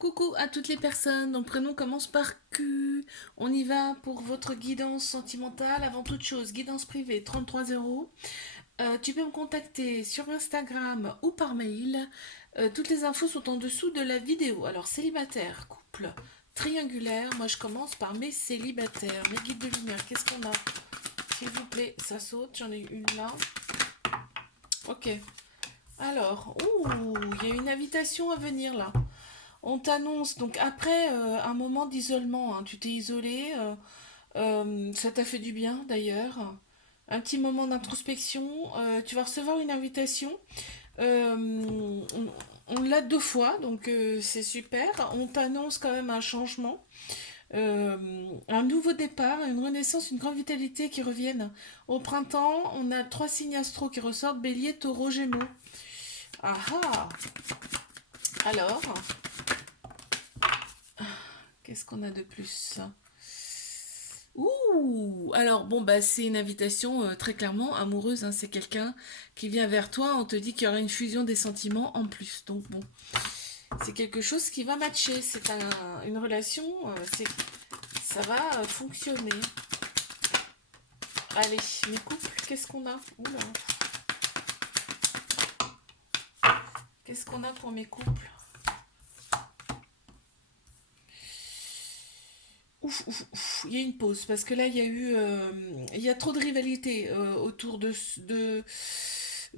Coucou à toutes les personnes, mon prénom commence par Q. On y va pour votre guidance sentimentale. Avant toute chose, guidance privée 33 euros. Tu peux me contacter sur Instagram ou par mail. Toutes les infos sont en dessous de la vidéo. Alors, célibataire, couple, triangulaire. Moi, je commence par mes célibataires. Mes guides de lumière, qu'est-ce qu'on a? S'il vous plaît, ça saute. J'en ai une là. Ok. Alors, il y a une invitation à venir là. On t'annonce, donc après un moment d'isolement, hein, tu t'es isolé, ça t'a fait du bien d'ailleurs. Un petit moment d'introspection, tu vas recevoir une invitation. On l'a deux fois, donc c'est super. On t'annonce quand même un changement, un nouveau départ, une renaissance, une grande vitalité qui reviennent. Au printemps, on a trois signes astro qui ressortent, Bélier, Taureau, Gémeaux. Ah ah. Alors, qu'est-ce qu'on a de plus? Ouh! Alors, bon, bah, c'est une invitation très clairement amoureuse, hein. C'est quelqu'un qui vient vers toi, on te dit qu'il y aura une fusion des sentiments en plus. Donc, bon, c'est quelque chose qui va matcher. Une relation, ça va fonctionner. Allez, mes couples, qu'est-ce qu'on a? Oula. Qu'est-ce qu'on a pour mes couples? Ouf, ouf, ouf, il y a une pause parce que là il y a trop de rivalité autour de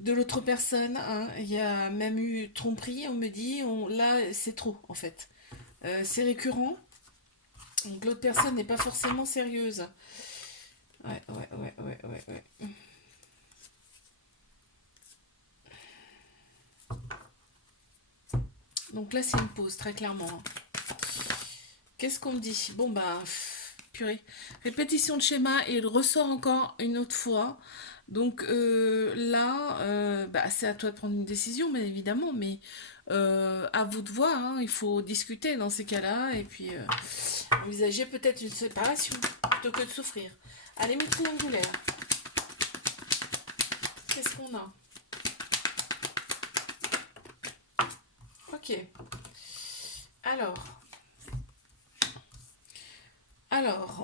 l'autre personne, hein. Il y a même eu tromperie, on me dit, là c'est trop en fait. C'est récurrent, donc l'autre personne n'est pas forcément sérieuse. Ouais, ouais, ouais, ouais, ouais, ouais. Donc là c'est une pause très clairement, hein. Qu'est-ce qu'on me dit? Bon bah, purée. Répétition de schéma et il ressort encore une autre fois. Donc là, bah, c'est à toi de prendre une décision, bien évidemment, mais à vous de voir, hein. Il faut discuter dans ces cas-là et puis envisager peut-être une séparation plutôt que de souffrir. Allez, mes triangulaires, qu'est-ce qu'on a? Ok. Alors,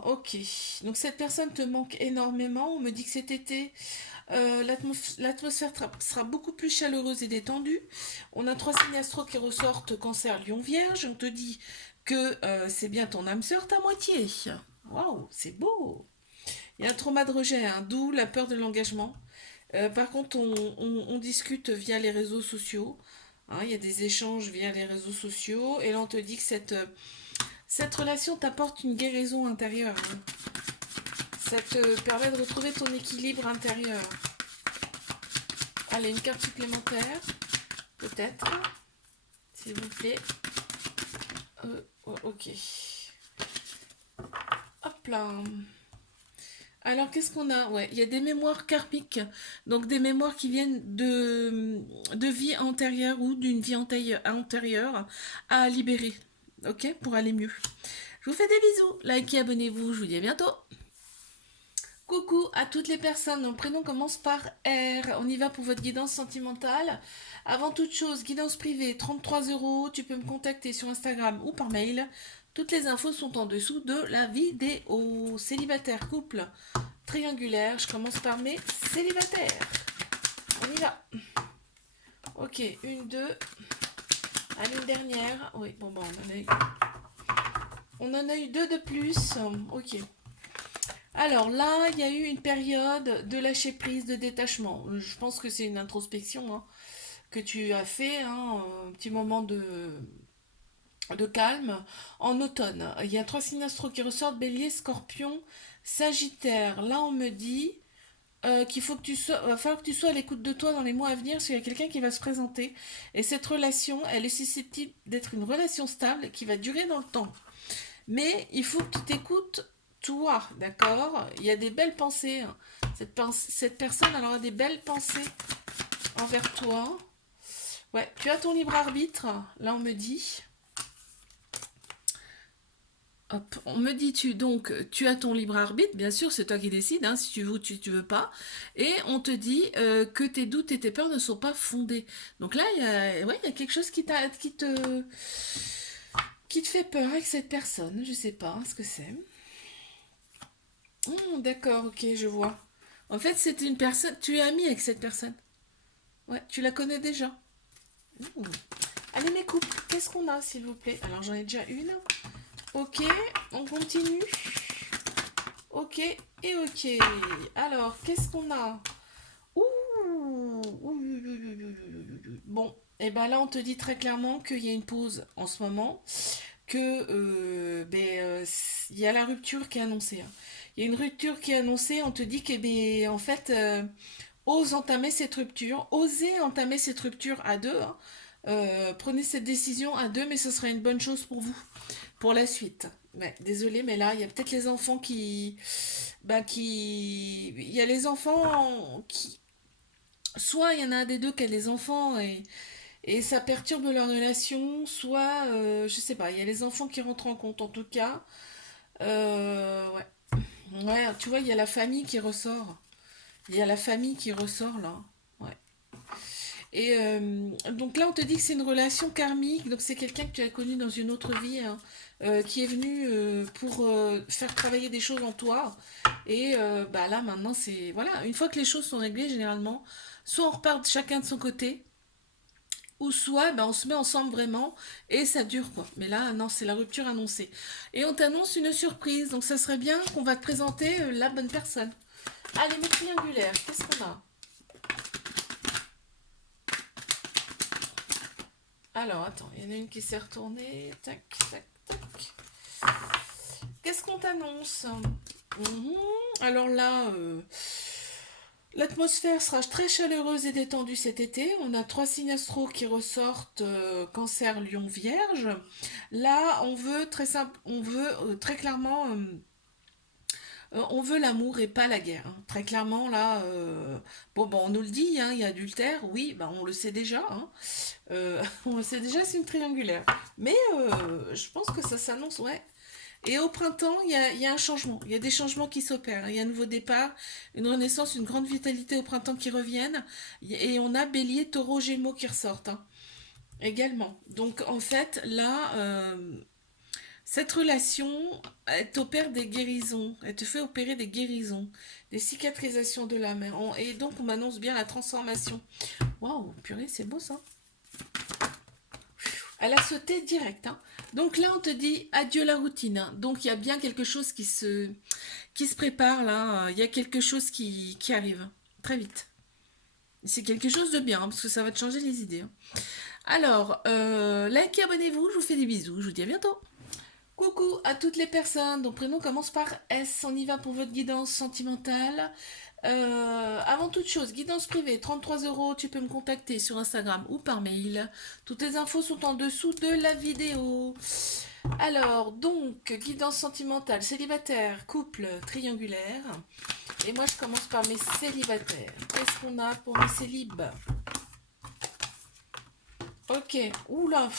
ok. Donc cette personne te manque énormément. On me dit que cet été, l'atmosphère sera beaucoup plus chaleureuse et détendue. On a trois signes astro qui ressortent, Cancer, Lion, Vierge. On te dit que c'est bien ton âme sœur, ta moitié. Waouh, c'est beau. Il y a un trauma de rejet, hein, d'où la peur de l'engagement. Par contre, on discute via les réseaux sociaux, hein. Il y a des échanges via les réseaux sociaux. Et là, on te dit que cette relation t'apporte une guérison intérieure, hein. Ça te permet de retrouver ton équilibre intérieur. Allez, une carte supplémentaire, peut-être, s'il vous plaît. Ok. Hop là. Alors, qu'est-ce qu'on a? Ouais, il y a des mémoires karmiques, donc des mémoires qui viennent de vie antérieure ou d'une vie antérieure à libérer, ok, pour aller mieux. Je vous fais des bisous, likez, abonnez-vous, je vous dis à bientôt. Coucou à toutes les personnes, mon prénom commence par R. On y va pour votre guidance sentimentale. Avant toute chose, guidance privée, 33 euros. Tu peux me contacter sur Instagram ou par mail. Toutes les infos sont en dessous de la vidéo. Célibataire, couple, triangulaire. Je commence par mes célibataires. On y va. Ok, une, deux. Allez, une dernière. Oui, bon, on en a eu deux de plus. Ok. Alors là, il y a eu une période de lâcher prise, de détachement. Je pense que c'est une introspection, hein, que tu as fait, hein, un petit moment de calme en automne. Il y a trois signes astro qui ressortent, Bélier, Scorpion, Sagittaire. Là, on me dit qu'il faut que va falloir que tu sois à l'écoute de toi dans les mois à venir, parce qu'il y a quelqu'un qui va se présenter. Et cette relation, elle est susceptible d'être une relation stable qui va durer dans le temps. Mais il faut que tu t'écoutes toi, d'accord? Il y a des belles pensées, hein. Cette personne elle aura des belles pensées envers toi. Ouais, tu as ton libre arbitre, là on me dit. Hop, on me dit tu as ton libre arbitre, bien sûr, c'est toi qui décides, hein, si tu veux ou tu veux pas. Et on te dit que tes doutes et tes peurs ne sont pas fondés. Donc là, il y a quelque chose qui te qui te fait peur avec cette personne. Je sais pas ce que c'est. D'accord, ok, je vois. En fait, c'est une personne. Tu es ami avec cette personne. Ouais, tu la connais déjà. Hmm. Allez, mes couples, qu'est-ce qu'on a, s'il vous plaît? Alors, j'en ai déjà une. Ok, on continue. Ok et ok. Alors, qu'est-ce qu'on a? Ouh, bon, et ben là, on te dit très clairement qu'il y a une pause en ce moment, que il y a la rupture qui est annoncée, hein. Il y a une rupture qui est annoncée. On te dit que ben, en fait, ose entamer cette rupture, osez entamer cette rupture à deux, hein. Prenez cette décision à deux, mais ce sera une bonne chose pour vous, pour la suite. Ouais, désolé, mais là, il y a peut-être les enfants il y a les enfants qui, soit il y en a un des deux qui a des enfants et ça perturbe leur relation, soit, je sais pas, il y a les enfants qui rentrent en compte en tout cas. Ouais. Ouais, tu vois, il y a la famille qui ressort. Il y a la famille qui ressort là. Ouais. Et donc là, on te dit que c'est une relation karmique, donc c'est quelqu'un que tu as connu dans une autre vie, hein, qui est venu pour faire travailler des choses en toi. Et bah là, maintenant, c'est... Voilà, une fois que les choses sont réglées, généralement, soit on repart chacun de son côté, ou soit bah, on se met ensemble vraiment, et ça dure quoi. Mais là, non, c'est la rupture annoncée. Et on t'annonce une surprise, donc ça serait bien qu'on va te présenter la bonne personne. Allez, mes triangulaires, qu'est-ce qu'on a? Alors, attends, il y en a une qui s'est retournée. Tac, tac, tac. Qu'est-ce qu'on t'annonce? Mhm. Alors là, l'atmosphère sera très chaleureuse et détendue cet été. On a trois signes astro qui ressortent Cancer, Lion, Vierge. Là, on veut très simple, on veut très clairement, on veut l'amour et pas la guerre, hein. Très clairement, là, bon, on nous le dit, hein, il y a adultère, oui, bah, on le sait déjà, hein. On le sait déjà, c'est une triangulaire. Mais je pense que ça s'annonce, ouais. Et au printemps, il y a un changement. Il y a des changements qui s'opèrent. Il y a un nouveau départ, une renaissance, une grande vitalité au printemps qui reviennent. Et on a Bélier, Taureau, Gémeaux qui ressortent, hein, également. Donc en fait, là, cette relation, elle t'opère des guérisons. Elle te fait opérer des guérisons, des cicatrisations de l'âme. Et donc on m'annonce bien la transformation. Waouh, purée, c'est beau ça. Elle a sauté direct, hein. Donc là, on te dit adieu la routine, hein. Donc il y a bien quelque chose qui se prépare là. Il y a quelque chose qui arrive très vite. C'est quelque chose de bien, hein, parce que ça va te changer les idées, hein. Alors, likez, abonnez-vous, je vous fais des bisous, je vous dis à bientôt. Coucou à toutes les personnes dont prénom commence par S. On y va pour votre guidance sentimentale. Avant toute chose, guidance privée, 33 €. Tu peux me contacter sur Instagram ou par mail. Toutes les infos sont en dessous de la vidéo. Alors, donc, guidance sentimentale, célibataire, couple, triangulaire. Et moi, je commence par mes célibataires. Qu'est-ce qu'on a pour mes célibes? Ok, oula.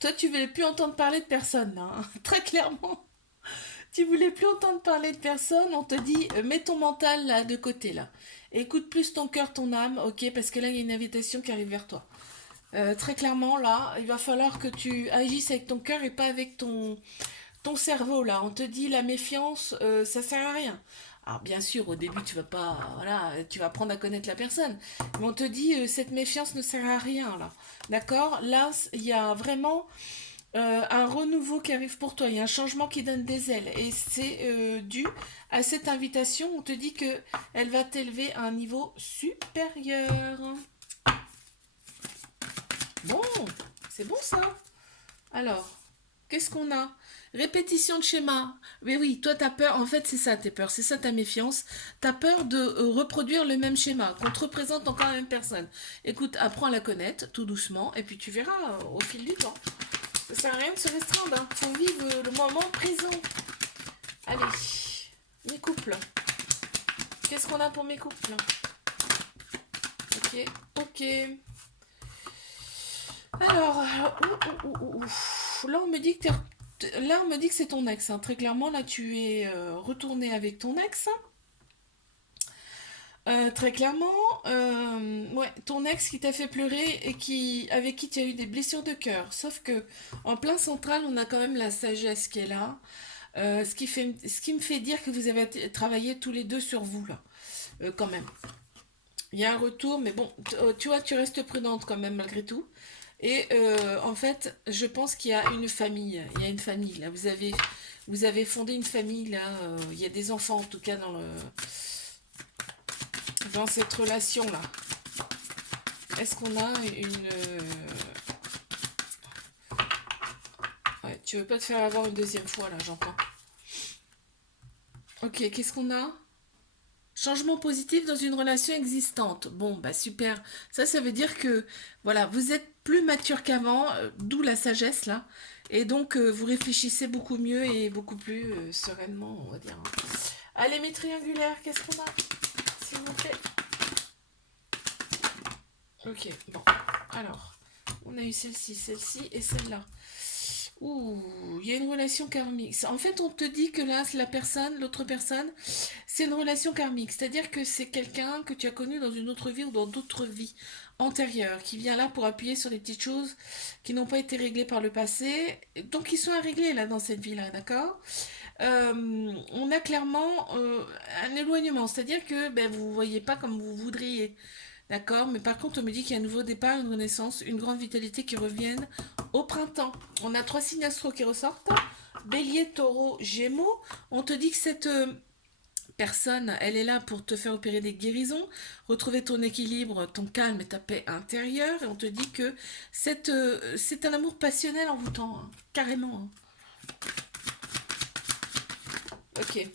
Toi, tu voulais plus entendre parler de personne, là, hein. Très clairement. Tu voulais plus entendre parler de personne, on te dit mets ton mental là de côté là. Écoute plus ton cœur, ton âme, ok, parce que là il y a une invitation qui arrive vers toi. Très clairement là, il va falloir que tu agisses avec ton cœur et pas avec ton cerveau là. On te dit la méfiance, ça sert à rien. Alors bien sûr, au début tu vas pas, voilà, tu vas apprendre à connaître la personne, mais on te dit cette méfiance ne sert à rien là. D'accord? Là, il y a vraiment un renouveau qui arrive pour toi, il y a un changement qui donne des ailes et c'est dû à cette invitation. On te dit que elle va t'élever à un niveau supérieur. Bon, c'est bon ça. Alors, qu'est-ce qu'on a? Répétition de schéma. Mais oui, toi t'as peur, en fait c'est ça tes peurs, c'est ça ta méfiance. T'as peur de reproduire le même schéma, qu'on te représente encore la même personne. Écoute, apprends à la connaître tout doucement et puis tu verras au fil du temps. Ça sert à rien de se restreindre, hein. Faut vivre le moment présent. Allez, mes couples. Qu'est-ce qu'on a pour mes couples? Ok, ok. Alors, là on me dit que là on me dit que c'est ton ex, hein. Très clairement, là tu es retourné avec ton ex. Très clairement, ouais, ton ex qui t'a fait pleurer et avec qui tu as eu des blessures de cœur. Sauf que en plein central, on a quand même la sagesse qui est là. Ce qui me fait dire que vous avez travaillé tous les deux sur vous, là, quand même. Il y a un retour, mais bon, tu vois, tu restes prudente quand même malgré tout. Et en fait, je pense qu'il y a une famille. Il y a une famille, là. Vous avez fondé une famille, là. Il y a des enfants, en tout cas, dans cette relation-là. Est-ce qu'on a une... Ouais, tu veux pas te faire avoir une deuxième fois, là, j'entends. Ok, qu'est-ce qu'on a? Changement positif dans une relation existante. Bon, bah super. Ça veut dire que, voilà, vous êtes plus mature qu'avant, d'où la sagesse, là. Et donc, vous réfléchissez beaucoup mieux et beaucoup plus sereinement, on va dire. Allez, mes triangulaires, qu'est-ce qu'on a, s'il vous plaît? Ok, bon. Alors, on a eu celle-ci et celle-là. Ouh, il y a une relation karmique. En fait, on te dit que là, l'autre personne, c'est une relation karmique. C'est-à-dire que c'est quelqu'un que tu as connu dans une autre vie ou dans d'autres vies antérieures, qui vient là pour appuyer sur des petites choses qui n'ont pas été réglées par le passé. Donc, ils sont à régler là dans cette vie-là, d'accord? On a clairement un éloignement. C'est-à-dire que ben, vous ne voyez pas comme vous voudriez. D'accord, mais par contre, on me dit qu'il y a un nouveau départ, une renaissance, une grande vitalité qui reviennent au printemps. On a trois signes astro qui ressortent. Bélier, taureau, gémeaux. On te dit que cette personne, elle est là pour te faire opérer des guérisons, retrouver ton équilibre, ton calme et ta paix intérieure. Et on te dit que c'est un amour passionnel en vous tend, hein, carrément. Hein. Ok.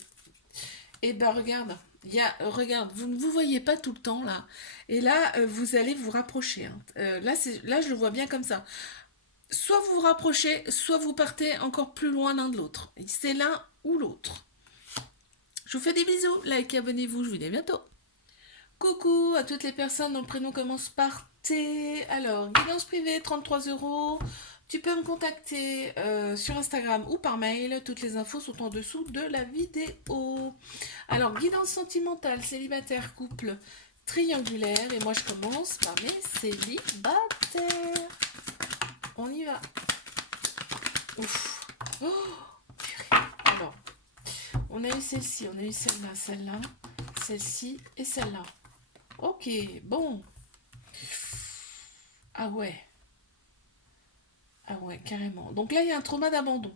Et ben regarde, regarde, vous ne vous voyez pas tout le temps là. Et là, vous allez vous rapprocher. Hein. Là, je le vois bien comme ça. Soit vous vous rapprochez, soit vous partez encore plus loin l'un de l'autre. C'est l'un ou l'autre. Je vous fais des bisous, likez, abonnez-vous, je vous dis à bientôt. Coucou à toutes les personnes dont le prénom commence par T. Alors, guidance privée, 33 euros. Tu peux me contacter sur Instagram ou par mail. Toutes les infos sont en dessous de la vidéo. Alors, guidance sentimentale, célibataire, couple, triangulaire. Et moi, je commence par mes célibataires. On y va. Ouf. Oh, alors, on a eu celle-ci, on a eu celle-là, celle-là, celle-ci et celle-là. Ok, bon. Ah ouais. Ah ouais, carrément. Donc là, il y a un trauma d'abandon.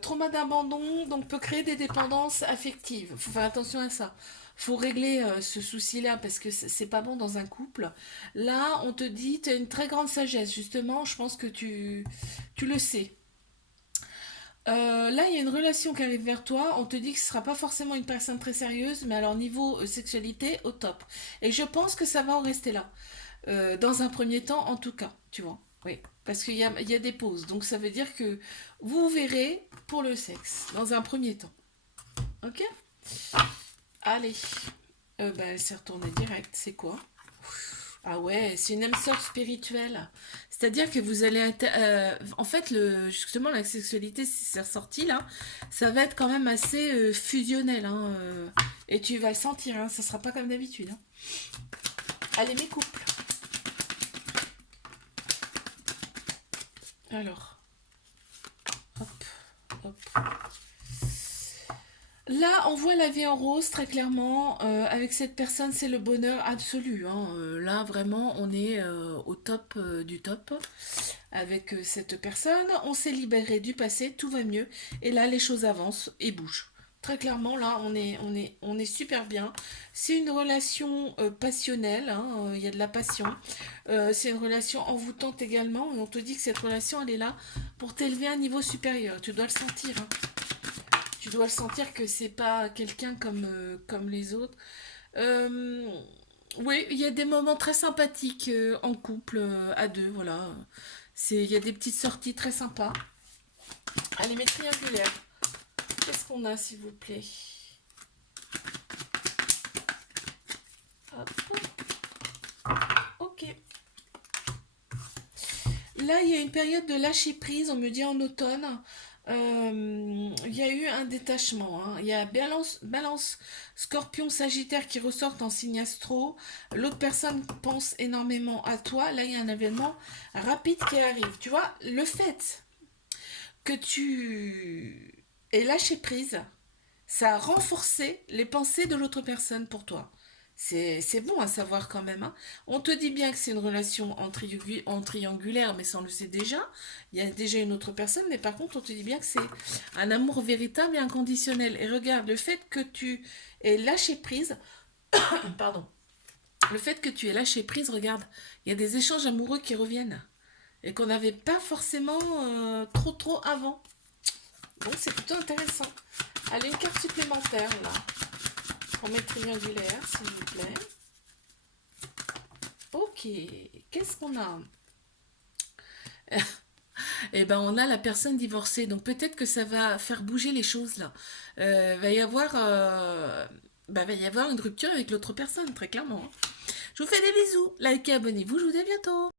Trauma d'abandon, donc peut créer des dépendances affectives. Faut faire attention à ça. Faut régler ce souci-là parce que c'est pas bon dans un couple. Là, on te dit, tu as une très grande sagesse. Justement, je pense que tu le sais. Là, il y a une relation qui arrive vers toi. On te dit que ce sera pas forcément une personne très sérieuse, mais alors niveau sexualité, au top. Et je pense que ça va en rester là. Dans un premier temps, en tout cas, tu vois. Oui, parce il y a des pauses. Donc ça veut dire que vous verrez pour le sexe, dans un premier temps. Ok. Allez. Bah, elle s'est retournée direct. C'est quoi? Ah ouais, c'est une âme sœur spirituelle. C'est-à-dire que vous allez être... en fait, justement, la sexualité, si c'est ressorti là, ça va être quand même assez fusionnel. Hein, et tu vas le sentir, hein, ça sera pas comme d'habitude. Hein. Allez, mes couples. Alors, hop, hop. Là, on voit la vie en rose très clairement. Avec cette personne, c'est le bonheur absolu. Hein. Là, vraiment, on est au top du top avec cette personne. On s'est libéré du passé, tout va mieux. Et là, les choses avancent et bougent. Très clairement, là, on est super bien. C'est une relation passionnelle, hein, il y a de la passion. C'est une relation envoûtante également. Et on te dit que cette relation, elle est là pour t'élever à un niveau supérieur. Tu dois le sentir. Hein. Tu dois le sentir que c'est pas quelqu'un comme les autres. Euh, oui, il y a des moments très sympathiques en couple, à deux, voilà. Il y a des petites sorties très sympas. Allez, mes triangulaires. Qu'est-ce qu'on a, s'il vous plaît? Hop. Ok. Là, il y a une période de lâcher prise, on me dit en automne. Il y a eu un détachement, hein. Il y a Balance, Scorpion, Sagittaire qui ressortent en signe astro. L'autre personne pense énormément à toi. Là, il y a un événement rapide qui arrive. Tu vois, le fait que tu aies lâché prise, ça a renforcé les pensées de l'autre personne pour toi. C'est bon à savoir quand même, hein. On te dit bien que c'est une relation en triangulaire, mais ça on le sait déjà. Il y a déjà une autre personne, mais par contre on te dit bien que c'est un amour véritable et inconditionnel. Et regarde, le fait que tu aies lâché prise, pardon, le fait que tu aies lâché prise, regarde, il y a des échanges amoureux qui reviennent et qu'on n'avait pas forcément trop avant. Donc c'est plutôt intéressant. Allez, une carte supplémentaire là. On met triangulaire, s'il vous plaît. Ok, qu'est-ce qu'on a? Eh ben, on a la personne divorcée, donc peut-être que ça va faire bouger les choses là. Va y avoir une rupture avec l'autre personne, très clairement, hein. Je vous fais des bisous, likez, abonnez-vous, je vous dis à bientôt.